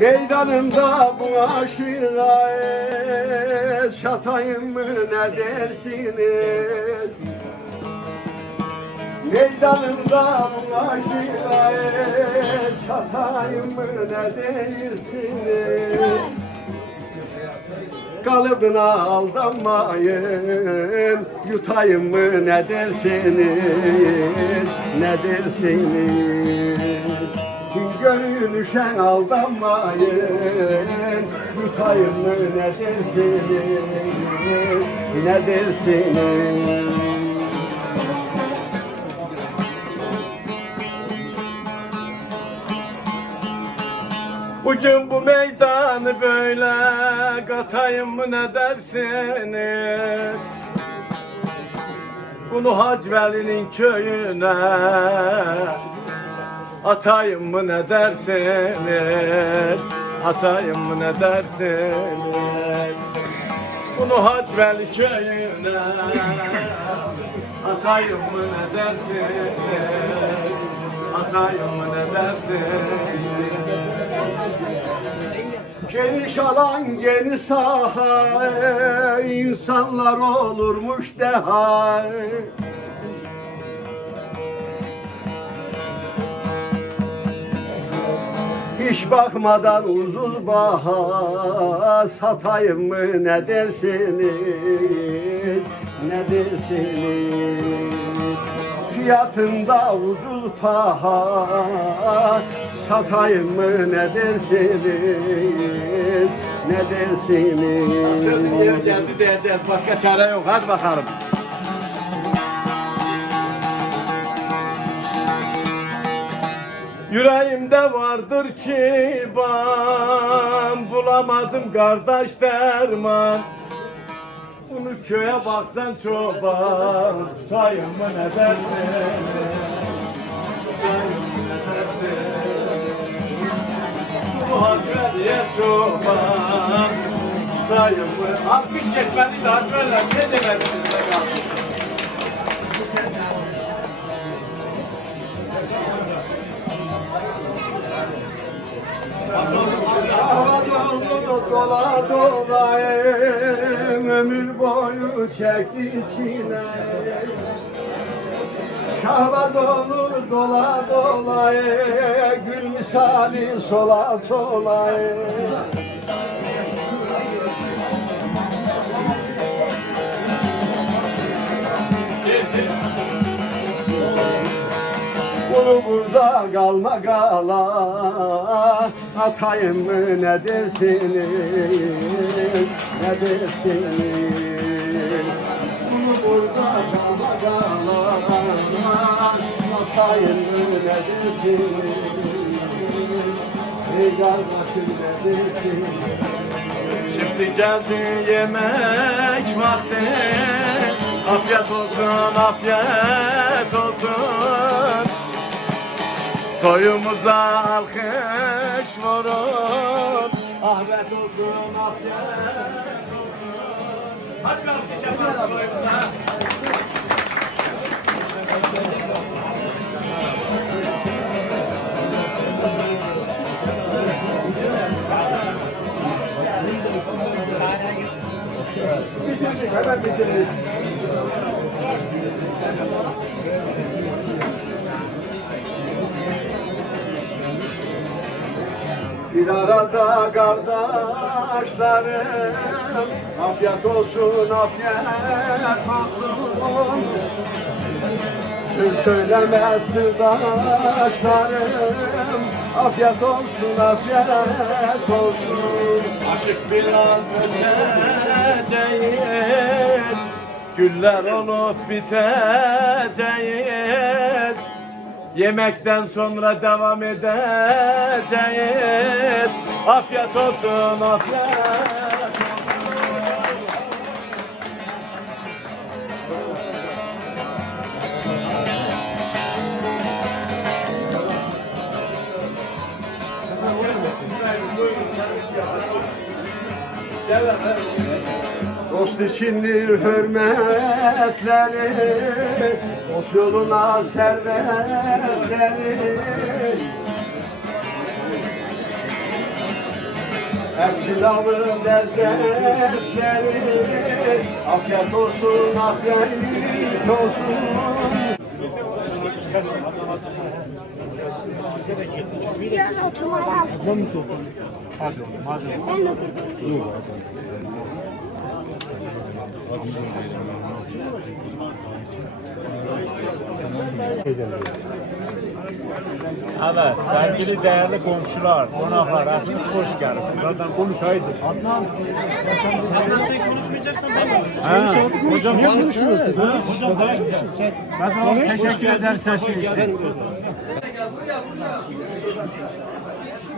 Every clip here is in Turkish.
Meydanımda bu aşığa Şatayım mı ne dersiniz? Meydanımda bu aşığa Şatayım mı ne dersiniz? Kalıbına aldanmayın Yutayım mı ne dersiniz? Ne dersiniz Gönül şen aldanmayın Yutayım mı ne dersiniz Ne dersiniz Bugün bu meydanı böyle katayım mı ne dersiniz? Bunu Hacveli'nin köyüne atayım mı ne dersiniz? Atayım mı ne dersiniz? Bunu Hacveli köyüne atayım mı ne dersiniz? Atayım mı ne dersiniz? Geniş alan geniş saha insanlar olurmuş deha Hiç bakmadan uzun baha satayım mı ne dersiniz ne dersiniz Fiyatında ucuz paha satayım mı ne dersiniz ne dersiniz Sözün geldi diyeceğiz. Başka çare yok. Hadi bakalım. Yüreğimde vardır çiban. Bulamadım kardeş derman. Bunu köye baksan çoban. Tutayım mı ne dersin? Bu Hacveliye çoban. Tutayım mı Alkış yetmedi de Hacveliler ne demediniz? be kardeşim Hava dolu dola dola ömür boyu çekti içine Hava dolu dola dola e, gül misali sola sola e. Bunu burada kalma gala Atayım mı ne dersiniz Ne dersiniz Bunu burada kalma gala Atayım mı ne dersiniz ne dersiniz Şimdi geldi yemek vakti Afiyet olsun, afiyet olsun Toyumuza alkış vurun. Afiyet olsun, olsun. Hadi bir alkış hemen bitirdik Bir arada kardeşlerim. Afiyet olsun, afiyet olsun. Söz söylemez sırdaşlarım Afiyet olsun, afiyet olsun. Aşık Bilal öteceğiz Güller olup biteceğiz Yemekten sonra devam edeceğiz. Afiyet olsun, afiyet Dost içindir hürmetleri Dost yoluna servetleri pilavı lezzetleri Afiyet olsun, afiyet olsun Biraz oturmaya al. Ben mi soktum? Ben oturdum. Evet, sevgili değerli komşular, konaklar, hepiniz hoş geldiniz. Zaten konuşaydı. Adnan. sen konuşmayacaksan ben konuşayım. Hocam niye konuşmuyorsun? Hocam daha güzel. Ben teşekkür ederim sen şey için.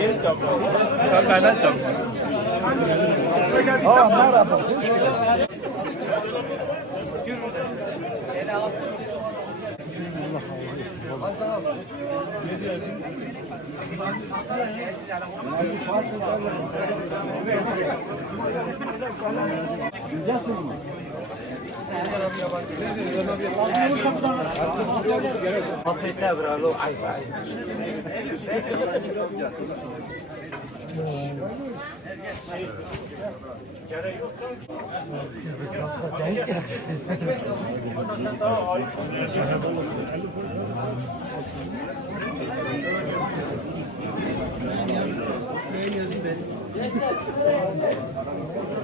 Yeni çapma. Kaynar merhaba. Yiyeceksiniz mi? Afiyetler bravo. Thank you.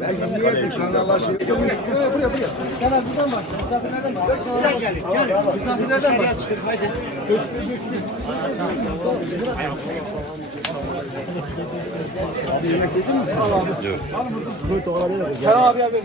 Ben niye kanallaşıyor? Buraya buraya buraya. Kanal buradan başlıyor. Misafirlerden başlıyor. Buraya gelin. Gelin. Misafirlerden başlıyor. Haydi. Abi yemek yedin mi? Al abi. Yok. Al mısın? Selam abi abi.